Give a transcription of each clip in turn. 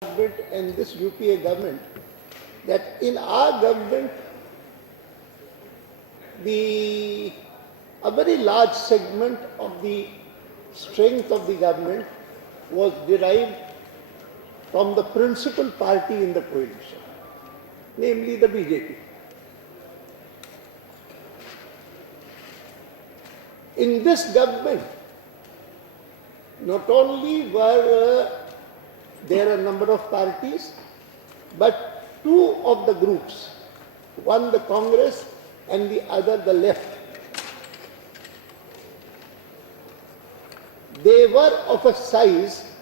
government and this UPA government that in our government, a very large segment of the strength of the government was derived from the principal party in the coalition, namely the BJP. In this government, not only were there a number of parties, but two of the groups, one the Congress and the other the left, they were of a size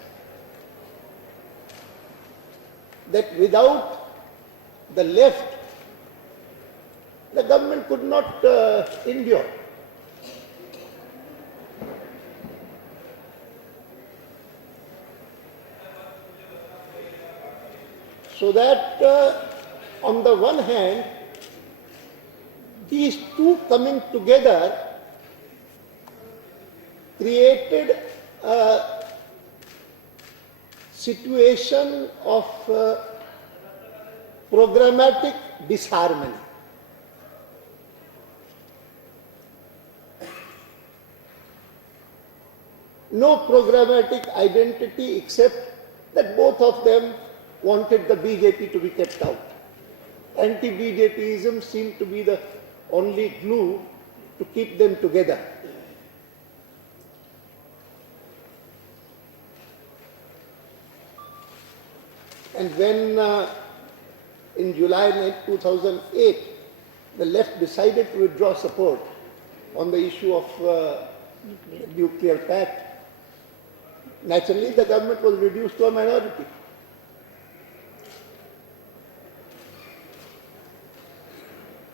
that without the left, the government could not endure. So that on the one hand, these two coming together created a situation of programmatic disharmony. No programmatic identity except that both of them wanted the BJP to be kept out. Anti-BJPism seemed to be the only glue to keep them together. And when in July 2008, the left decided to withdraw support on the issue of nuclear pact, naturally the government was reduced to a minority.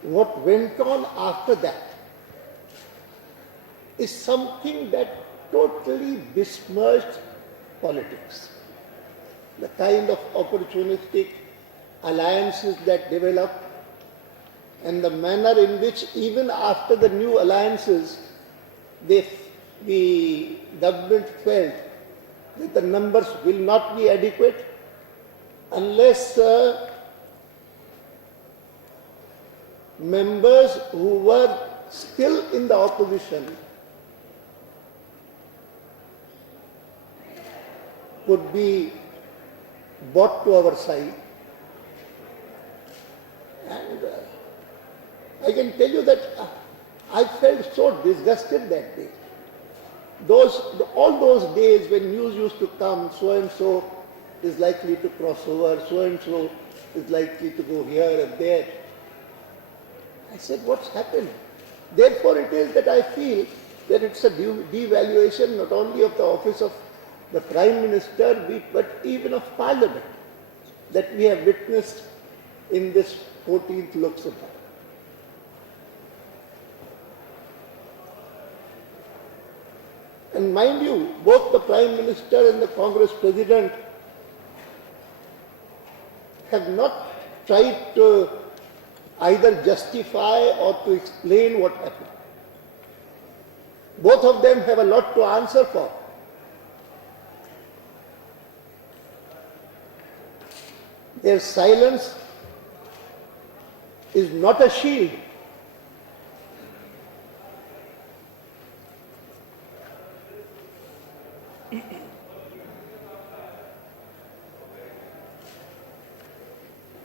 What went on after that is something that totally besmirched politics. The kind of opportunistic alliances that developed and the manner in which even after the new alliances, the government felt that the numbers will not be adequate unless members who were still in the opposition could be brought to our side. And I can tell you that I felt so disgusted that day. All those days when news used to come, so and so is likely to cross over, so and so is likely to go here and there. I said, what's happened? Therefore it is that I feel that it's a devaluation not only of the office of the Prime Minister, but even of Parliament that we have witnessed in this 14th Lok Sabha. And mind you, both the Prime Minister and the Congress President have not tried to either justify or to explain what happened. Both of them have a lot to answer for. Their silence is not a shield.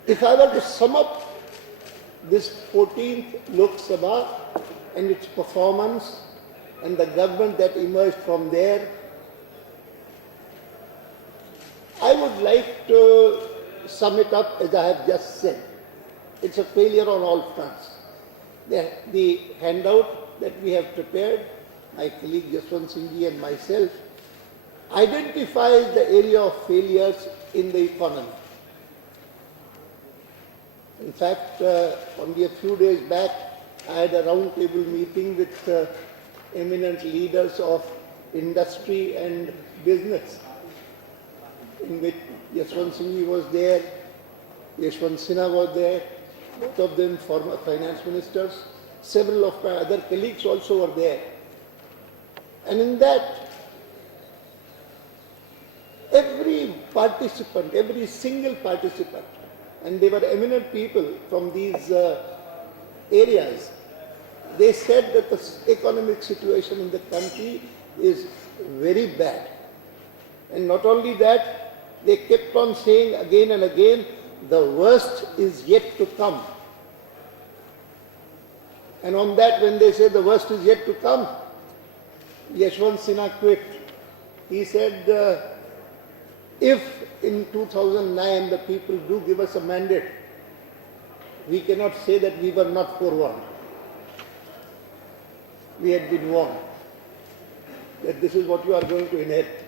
If I were to sum up this 14th Lok Sabha and its performance and the government that emerged from there, I would like to sum it up as I have just said. It's a failure on all fronts. The handout that we have prepared, my colleague Jaswant Singh ji and myself, identifies the area of failures in the economy. In fact, only a few days back, I had a roundtable meeting with eminent leaders of industry and business, in which Jaswant Singh was there, Yashwant Sinha was there, both of them former finance ministers, several of my other colleagues also were there. And in that, every participant, every single participant, and they were eminent people from these areas, they said that the economic situation in the country is very bad. And not only that, they kept on saying again and again, the worst is yet to come. And on that, when they say the worst is yet to come, Yashwant Sinha quit. He said, if in 2009 the people do give us a mandate, we cannot say that we were not forewarned. We had been warned that this is what you are going to inherit.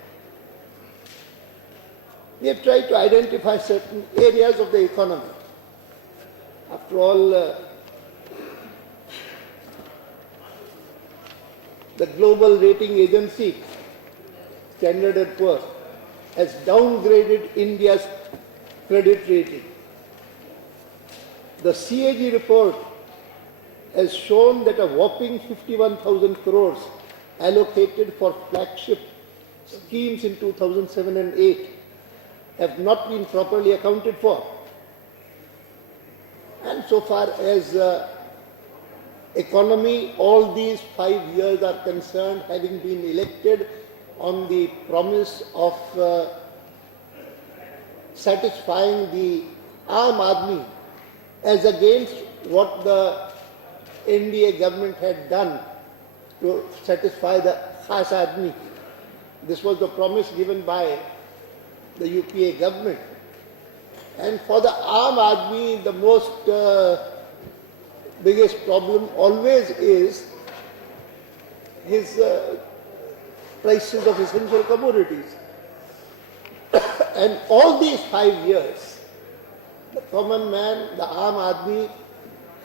We have tried to identify certain areas of the economy. After all, the global rating agency, Standard & Poor's, has downgraded India's credit rating. The CAG report has shown that a whopping 51,000 crores allocated for flagship schemes in 2007 and 8 have not been properly accounted for. And so far as economy, all these 5 years are concerned, having been elected on the promise of satisfying the Aam Aadmi as against what the NDA government had done to satisfy the Khas Aadmi. This was the promise given by the UPA government. And for the Aam Aadmi, the most biggest problem always is his prices of essential commodities. And all these 5 years, the common man, the Aam Aadmi,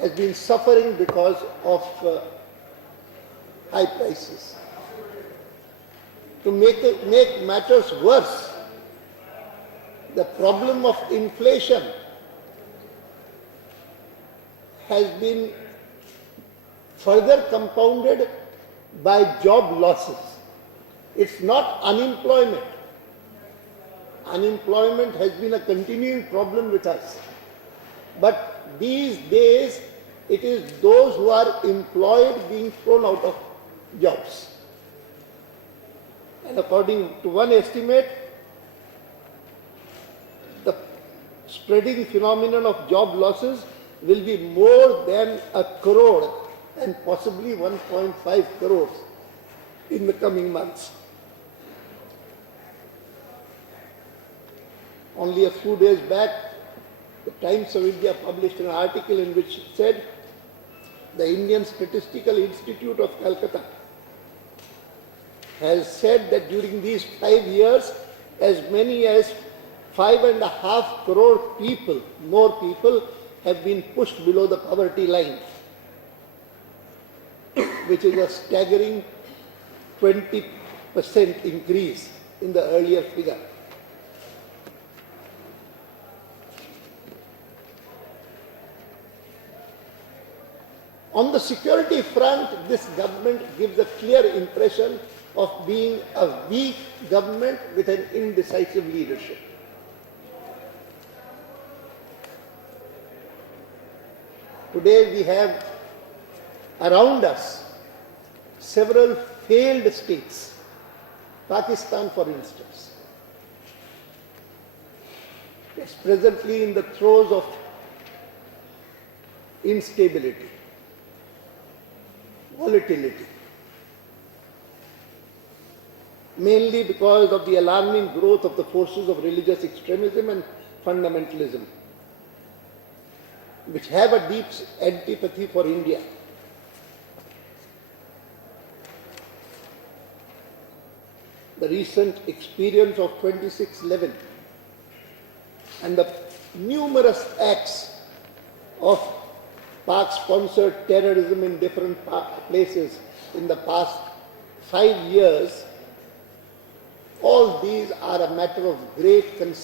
has been suffering because of high prices. To make matters worse, the problem of inflation has been further compounded by job losses. It's not unemployment. Unemployment has been a continuing problem with us. But these days, it is those who are employed being thrown out of jobs. And according to one estimate, the spreading phenomenon of job losses will be more than 1 crore and possibly 1.5 crores in the coming months. Only a few days back, the Times of India published an article in which it said the Indian Statistical Institute of Calcutta has said that during these 5 years, as many as 5.5 crore people, more people, have been pushed below the poverty line, which is a staggering 20% increase in the earlier figure. On the security front, this government gives a clear impression of being a weak government with an indecisive leadership. Today we have around us several failed states. Pakistan, for instance, is presently in the throes of instability, volatility, mainly because of the alarming growth of the forces of religious extremism and fundamentalism, which have a deep antipathy for India. The recent experience of 26/11 and the numerous acts of Pak-sponsored terrorism in different places in the past 5 years, all these are a matter of great concern.